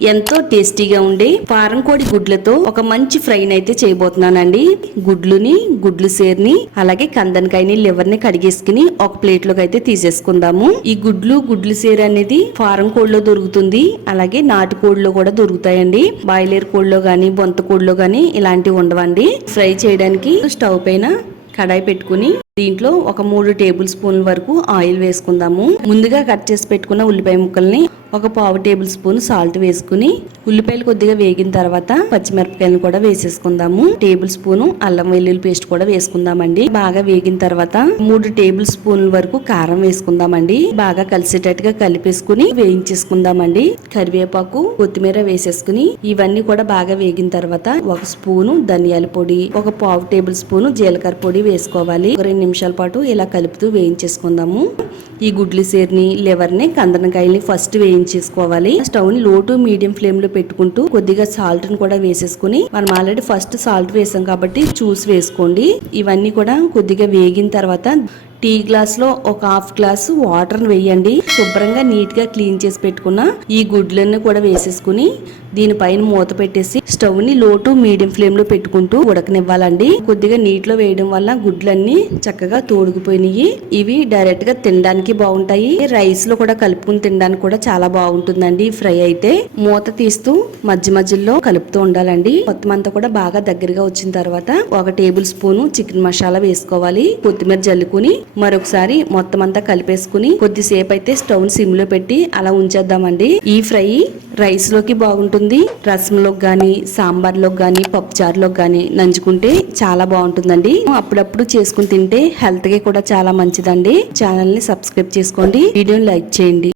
ఎంతో టేస్టీగా ఉండే ఫారం కోడి గుడ్లతో ఒక మంచి ఫ్రైని అయితే చేయబోతున్నానండి. గుడ్లు సేర్ని అలాగే కందనకాయని లివర్ ని కడిగేసుకుని ఒక ప్లేట్ లోకి అయితే తీసేసుకుందాము. ఈ గుడ్లు సేర్ అనేది ఫారం కోడిలో దొరుకుతుంది, అలాగే నాటు కోడిలో కూడా దొరుకుతాయండి. బాయిలర్ కోడిలో గానీ బొంత కోడిలో గానీ ఇలాంటివి ఉండవండి. ఫ్రై చేయడానికి స్టవ్ పైన కడాయి పెట్టుకుని దీంట్లో ఒక 3 టేబుల్ స్పూన్ల వరకు ఆయిల్ వేసుకుందాము. ముందుగా కట్ చేసి పెట్టుకున్న ఉల్లిపాయ ముక్కల్ని ఒక 1/2 టేబుల్ స్పూన్ సాల్ట్ వేసుకుని ఉల్లిపాయలు కొద్దిగా వేగిన తర్వాత పచ్చిమిరపకాయలు కూడా వేసేసుకుందాము. టేబుల్ స్పూన్ అల్లం వెల్లుల్లి పేస్ట్ కూడా వేసుకుందామండి. బాగా వేగిన తర్వాత 3 టేబుల్ స్పూన్ల వరకు కారం వేసుకుందామండి. బాగా కలిసేటట్టుగా కలిపేసుకుని వేయించేసుకుందామండి. కరివేపాకు కొత్తిమీర వేసేసుకుని ఇవన్నీ కూడా బాగా వేగిన తర్వాత 1 స్పూను ధనియాల పొడి, ఒక 1/2 టేబుల్ స్పూన్ జీలకర్ర పొడి వేసుకోవాలి. 2 నిమిషాల పాటు ఇలా కలుపుతూ వేయించేసుకుందాము. ఈ గుడ్లు సేర్ని లివర్ ని కందనకాయల్ని ఫస్ట్ వేయించేసుకోవాలి. స్టవ్ ని లో టు మీడియం ఫ్లేమ్ లో పెట్టుకుంటూ కొద్దిగా సాల్ట్ ని కూడా వేసేసుకుని, మనం ఆల్రెడీ ఫస్ట్ సాల్ట్ వేసాం కాబట్టి చూసి వేసుకోండి. ఇవన్నీ కూడా కొద్దిగా వేగిన తర్వాత టీ గ్లాస్ లో ఒక 1/2 గ్లాసు వాటర్ వేయండి. శుభ్రంగా నీట్ గా క్లీన్ చేసి పెట్టుకున్న ఈ గుడ్లన్నీ కూడా వేసేసుకుని దీనిపైన మూత పెట్టేసి స్టవ్ ని లో టు మీడియం ఫ్లేమ్ లో పెట్టుకుంటూ ఉడకనివ్వాలండి. కొద్దిగా నీటిలో వేయడం వల్ల గుడ్లన్నీ చక్కగా తోడుకుపోయినాయి. ఇవి డైరెక్ట్ గా తినడానికి బాగుంటాయి, రైస్ లో కూడా కలుపుకుని తినడానికి కూడా చాలా బాగుంటుందండి. ఫ్రై అయితే మూత తీస్తూ మధ్యలో కలుపుతూ ఉండాలండి. మొత్తం అంతా కూడా బాగా దగ్గరగా వచ్చిన తర్వాత 1 టేబుల్ స్పూన్ చికెన్ మసాలా వేసుకోవాలి. కొత్తిమీర జల్లుకుని మరొకసారి మొత్తం అంతా కలిపేసుకుని కొద్దిసేపు అయితే స్టవ్ సిమ్ లో పెట్టి అలా ఉంచేద్దామండి. ఈ ఫ్రై రైస్ లోకి బాగుంటుంది, రసంలోకి గానీ సాంబార్ లోకి గానీ పప్పుచారులోకి గానీ నంచుకుంటే చాలా బాగుంటుందండి. అప్పుడప్పుడు చేసుకుని తింటే హెల్త్ కి కూడా చాలా మంచిదండి. ఛానల్ ని సబ్స్క్రైబ్ చేసుకోండి, వీడియోని లైక్ చేయండి.